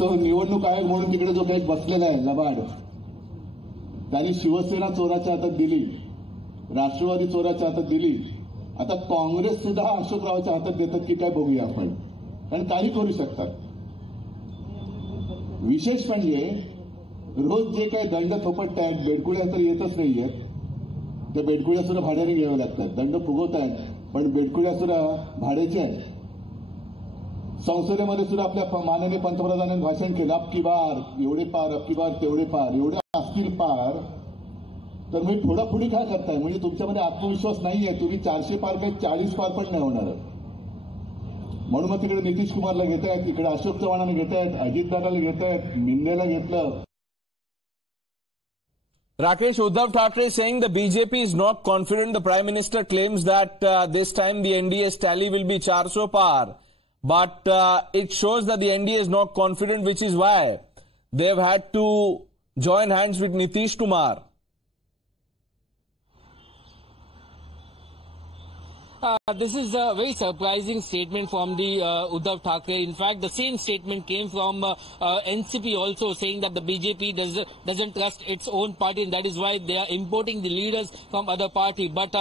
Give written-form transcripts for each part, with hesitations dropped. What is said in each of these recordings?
तो निवडणूक आयोग म्हणून तिकडे जो काही बसलेला आहे लबाड, त्यांनी शिवसेना चोराच्या हातात दिली, राष्ट्रवादी चोराच्या हातात दिली. आता काँग्रेस सुद्धा अशोकरावाच्या हातात देतात की काय बघूया आपण. कारण काही करू शकतात. विशेष म्हणजे रोज जे काही दंड थोपटतायत, बेडकुळ्या तर येतच नाहीयेत. त्या बेडकुळ्या सुद्धा भाड्याने घ्याव्या लागतात. दंड फुगवत आहेत पण बेडकुळ्या सुद्धा भाड्याच्या आहेत. संसदेमध्ये सुद्धा आपल्या माननीय पंतप्रधानांनी भाषण केलं, अबकी बार एवढे पार, अबकी बार तेवढे पार, एवढे असतील पार. तर मी फोडाफोडी काय करताय? म्हणजे तुमच्यामध्ये आत्मविश्वास नाहीये. तुम्ही 400 पार काय 40 पार पण नाही होणार. म्हणून मग तिकडे नितीश कुमारला घेत आहेत, इकडे अशोक चव्हाणांना घेत आहेत, अजितदादाला घेत आहेत, मिंदेला घेतलं. Rakesh, Uddhav Thackeray saying the BJP is not confident. The Prime Minister claims that this time the NDA's tally will be 400 par. But it shows that the NDA is not confident, which is why they've had to join hands with Nitish Kumar. This is a very surprising statement from the Uddhav Thackeray. In fact, the same statement came from NCP also, saying that the BJP doesn't trust its own party, and that is why they are importing the leaders from other party. But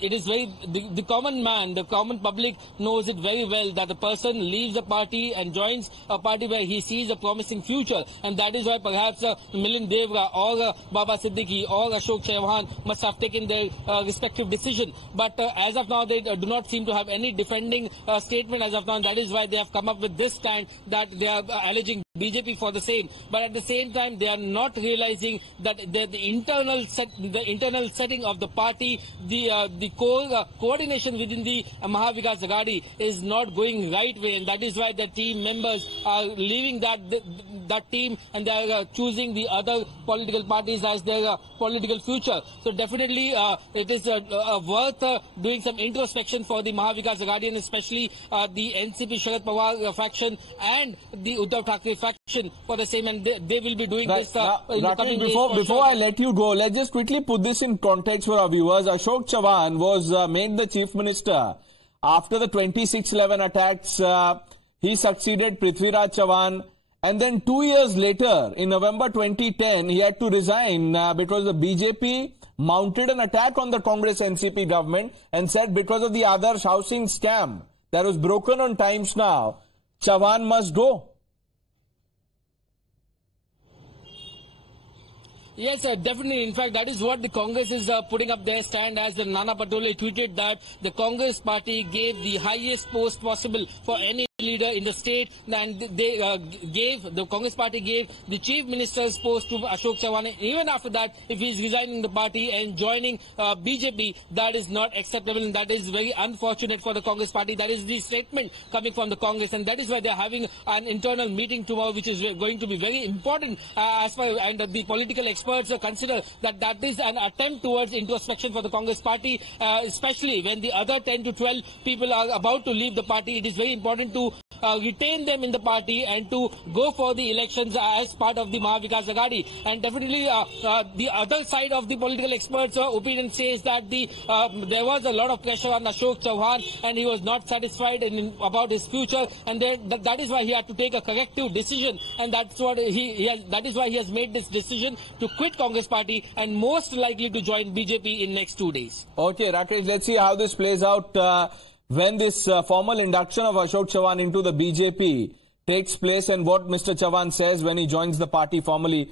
it is the common man, the common public knows it very well that the person leaves the party and joins a party where he sees a promising future, and that is why perhaps Milind Devra or Baba Siddiqui or Ashok Chauhan must have taken their respective decision. But as of now, they do not seem to have any defending statement as of now, and that is why they have come up with this stand that they are alleging BJP for the same. But at the same time, they are not realizing that the internal setting of the party, the core coordination within the Maha Vikas Aghadi is not going right way, and that is why the team members are leaving that team and they are choosing the other political parties as their political future. So definitely it is worth doing some introspection for the Maha Vikas Aghadi, and especially the NCP Sharad Pawar faction and the Uddhav Thackeray faction for the same, and they will be doing this in the coming days. Before I let you go, let's just quickly put this in context for our viewers. Ashok Chauhan was made the Chief Minister after the 26/11 attacks. He succeeded Prithviraj Chavan. And then 2 years later, in November 2010, he had to resign because the BJP mounted an attack on the Congress NCP government and said because of the Adarsh housing scam that was broken on Times Now, Chauhan must go. Yes, definitely. In fact, that is what the Congress is putting up their stand, as the Nana Patole tweeted that the Congress party gave the highest post possible for any leader in the state, and the Congress party gave the Chief Minister's post to Ashok Chauhan. Even after that, if he is resigning the party and joining BJP, that is not acceptable, and that is very unfortunate for the Congress party. That is the statement coming from the Congress, and that is why they are having an internal meeting tomorrow, which is going to be very important as far, and the political experts consider that is an attempt towards introspection for the Congress party, especially when the other 10 to 12 people are about to leave the party. It is very important to retain them in the party and to go for the elections as part of the Maha Vikas Aghadi. And definitely the other side of the political experts' opinion says that there was a lot of pressure on Ashok Chauhan and he was not satisfied about his future, and that is why he had to take a corrective decision, and that's what that is why he has made this decision to quit Congress party and most likely to join BJP in next 2 days. Okay, Rakesh, let's see how this plays out when this formal induction of Ashok Chauhan into the BJP takes place and what Mr. Chauhan says when he joins the party formally.